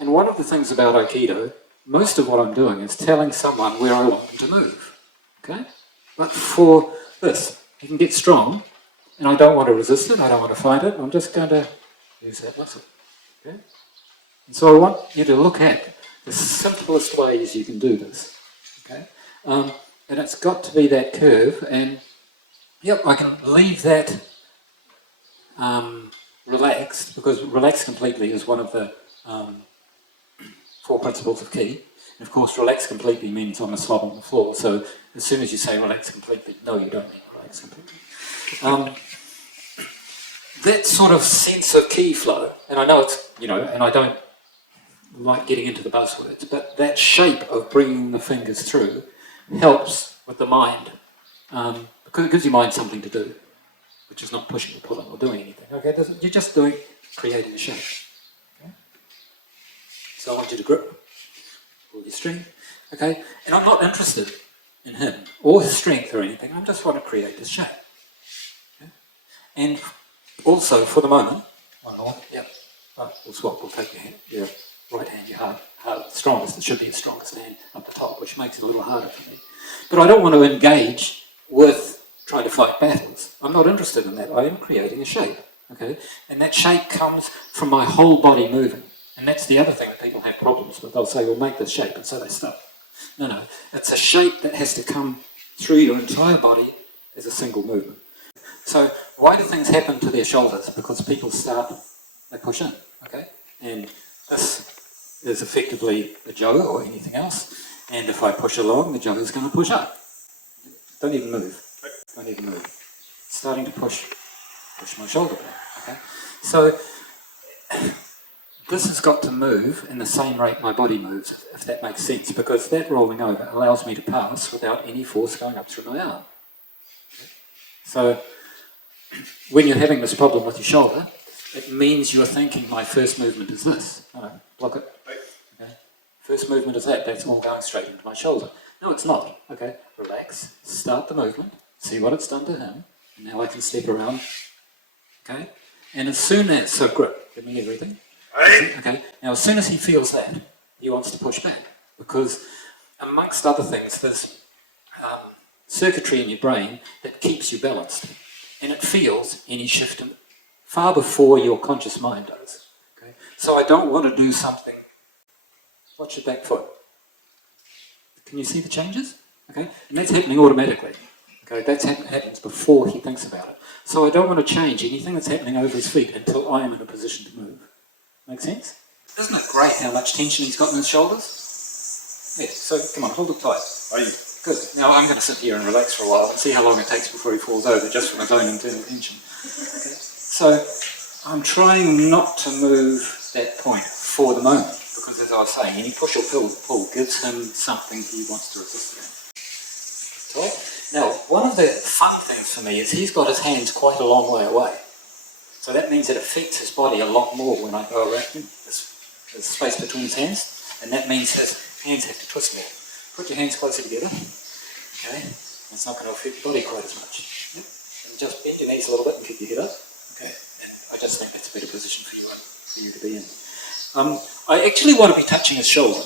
And one of the things about Aikido, most of what I'm doing is telling someone where I want them to move. Okay? But for this, you can get strong, and I don't want to resist it, I don't want to fight it, I'm just going to use that muscle. Okay? And so I want you to look at the simplest ways you can do this. Okay? And it's got to be that curve, and yep, I can leave that relaxed, because relax completely is one of the 4 principles of Ki. And of course, relax completely means I'm a slob on the floor, so as soon as you say relax completely, no, you don't mean relax completely. That sort of sense of Ki flow, and I know it's, and I don't like getting into the buzzwords, but that shape of bringing the fingers through helps with the mind, because it gives your mind something to do, which is not pushing or pulling or doing anything. Okay, you're just creating a shape. Okay? So I want you to grip all your strength. Okay, and I'm not interested in him or his strength or anything. I just want to create this shape. Okay? And also, for the moment, one more. Yep. We'll swap. We'll take your right hand, your hard, strongest. It should be your strongest hand up the top, which makes it a little harder for me. But I don't want to engage with trying to fight battles. I'm not interested in that. I am creating a shape. Okay, and that shape comes from my whole body moving. And that's the other thing that people have problems with. They'll say, "Well, make this shape," and so they stop. No. It's a shape that has to come through your entire body as a single movement. So why do things happen to their shoulders? Because people they push in, okay? And this is effectively a jo or anything else. And if I push along, the jo is going to push up. Don't even move. Don't even move. Starting to push my shoulder back, okay? So this has got to move in the same rate my body moves, if that makes sense, because that rolling over allows me to pass without any force going up through my arm. So when you're having this problem with your shoulder, it means you're thinking my first movement is this. Block it. Okay. First movement is that. That's all going straight into my shoulder. No, it's not. Okay. Relax. Start the movement. See what it's done to him. Now I can step around. Okay. And as soon as, so grip. Give me everything. Okay. Now as soon as he feels that, he wants to push back, because amongst other things, there's circuitry in your brain that keeps you balanced, and it feels any shift far before your conscious mind does. Okay? So I don't want to do something. Watch your back foot. Can you see the changes? Okay, and that's happening automatically. Okay, that happens before he thinks about it. So I don't want to change anything that's happening over his feet until I am in a position to move. Make sense? Isn't it great how much tension he's got in his shoulders? Yeah, so come on, hold it tight. Are you? Good. Now I'm going to sit here and relax for a while and see how long it takes before he falls over, just from his own internal tension. Okay. So I'm trying not to move that point for the moment, because as I was saying, any push or pull gives him something he wants to resist against. Now, one of the fun things for me is he's got his hands quite a long way away. So that means it affects his body a lot more when I go around him. There's space between his hands, and that means his hands have to twist more. Put your hands closer together. Okay, it's not going to affect your body quite as much. Yep. And just bend your knees a little bit and keep your head up. Okay, and I just think that's a better position for you to be in. I actually want to be touching his shoulder,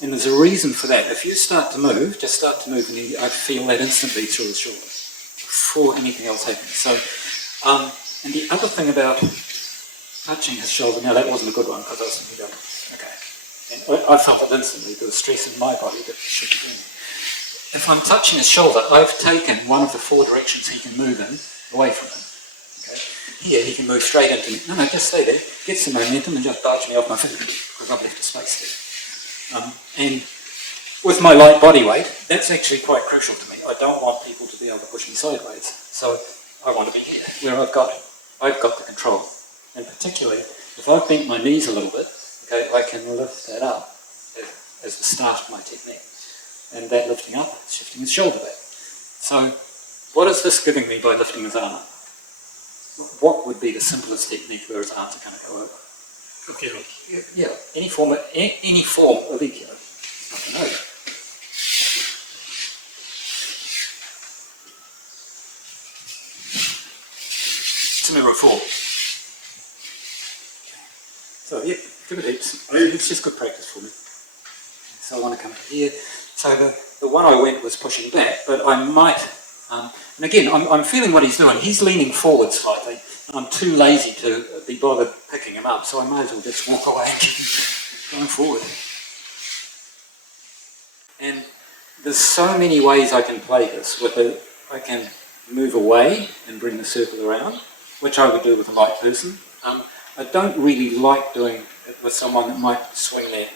and there's a reason for that. If you start to move, just start to move, and I feel that instantly through his shoulder before anything else happens. So, and the other thing about touching his shoulder, now that wasn't a good one because I was thinking, okay, and I felt it instantly. There was stress in my body that should be doing. If I'm touching his shoulder, I've taken one of the 4 directions he can move in away from him. Okay, here he can move straight into me. No, just stay there, get some momentum, and just barge me off my feet because I've left a space there. And with my light body weight, that's actually quite crucial to me. I don't want people to be able to push me sideways, so I want to be here where I've got the control. And particularly, if I've bent my knees a little bit, okay, I can lift that up as the start of my technique. And that lifting up is shifting his shoulder back. So, what is this giving me by lifting his arm? What would be the simplest technique where his arms are going to go over? Okay. Yeah, any form of Aikido. I don't know. To number 4. So yeah, give it heaps. It's just good practice for me. So I want to come to here. So the one I went was pushing back, but I might, and again, I'm feeling what he's doing. He's leaning forward slightly. I'm too lazy to be bothered picking him up, so I might as well just walk away and keep going forward. And there's so many ways I can play this. I can move away and bring the circle around, which I would do with a light person. I don't really like doing it with someone that might swing their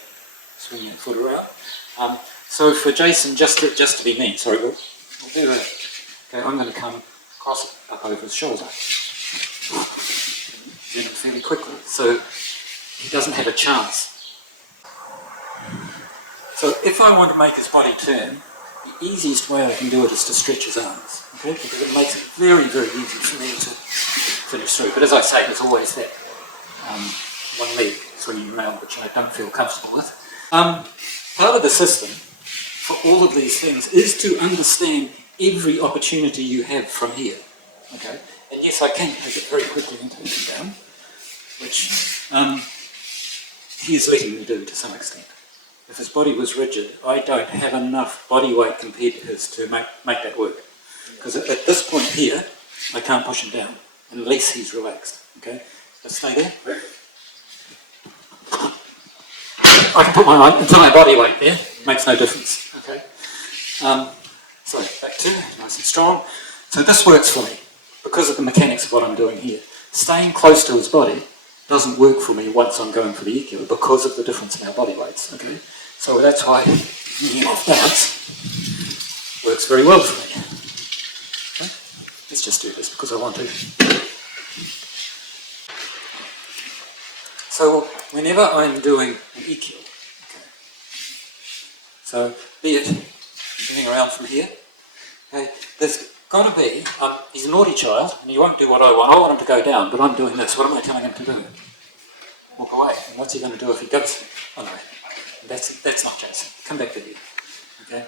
foot around. So for Jason, just to be mean, sorry, Will, I'll do that. Okay, I'm going to come across up over his shoulder. Do it fairly quickly, so he doesn't have a chance. So if I want to make his body turn, the easiest way I can do it is to stretch his arms, okay? Because it makes it very, very easy for me to finish through. But as I say, there's always that one leg swinging around, which I don't feel comfortable with. Part of the system for all of these things is to understand every opportunity you have from here, okay? And yes, I can take it very quickly and take it down, which he is letting me do to some extent. If his body was rigid, I don't have enough body weight compared to his to make that work. Because at this point here, I can't push him down unless he's relaxed, okay? So stay there. I can put my entire body weight there, makes no difference, okay? So back to, nice and strong. So this works for me because of the mechanics of what I'm doing here. Staying close to his body doesn't work for me once I'm going for the Aikido because of the difference in our body weights, okay? So that's why off balance works very well for me. Okay? Let's just do this because I want to. So whenever I'm doing an Aikido, okay, so be it moving around from here, okay, there's got to be, he's a naughty child and he won't do what I want. I want him to go down, but I'm doing this. What am I telling him to do? Walk away. And what's he going to do if he goes? Oh no, that's not Jason. Come back to here. Okay.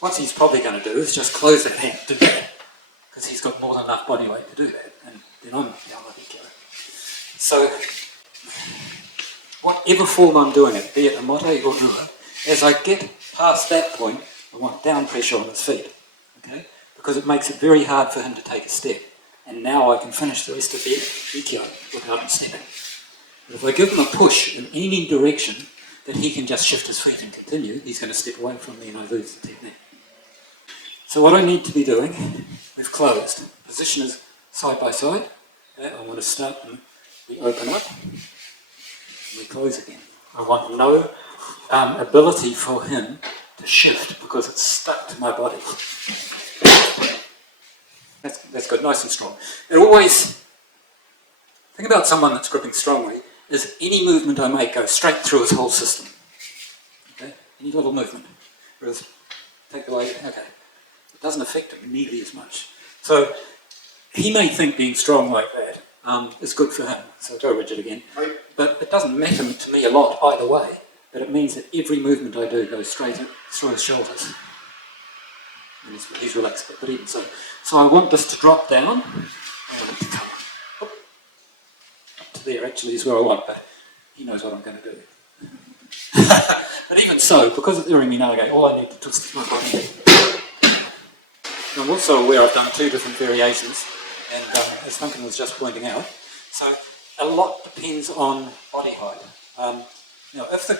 What he's probably going to do is just close that hand, do that, because he's got more than enough body weight to do that, and then I'm Aikido. So, whatever form I'm doing it, be it a mote or ua, as I get past that point, I want down pressure on his feet, okay? Because it makes it very hard for him to take a step, and now I can finish the rest of the Aikido without him stepping. But if I give him a push in any direction that he can just shift his feet and continue, he's going to step away from me and I lose the technique. So what I need to be doing, we've closed. Position is side by side. Okay, I want to start and we open up and we close again. I want no ability for him to shift because it's stuck to my body. That's good, nice and strong. It always, think about someone that's gripping strongly, is any movement I make goes straight through his whole system. Okay? Any little movement. Whereas, take the weight, okay. It doesn't affect him nearly as much. So, he may think being strong like that is good for him. So go rigid again. But it doesn't matter to me a lot either way. But it means that every movement I do goes straight through his shoulders. And he's relaxed, but even so. So I want this to drop down. I want it to come up to there actually is where I want, but he knows what I'm going to do. But even so, because it's hearing me navigate, all I need to twist is my body. And I'm also aware I've done two different variations, and as Duncan was just pointing out, so a lot depends on body height. If the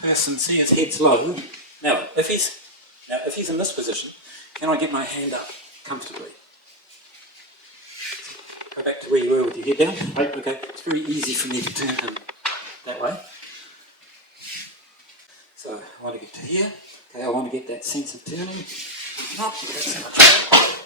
person, see his head's low, if he's in this position, can I get my hand up comfortably? Go back to where you were with your head down. Right, okay, it's very easy for me to turn him that way. So I want to get to here. Okay, I want to get that sense of turning. Not so much.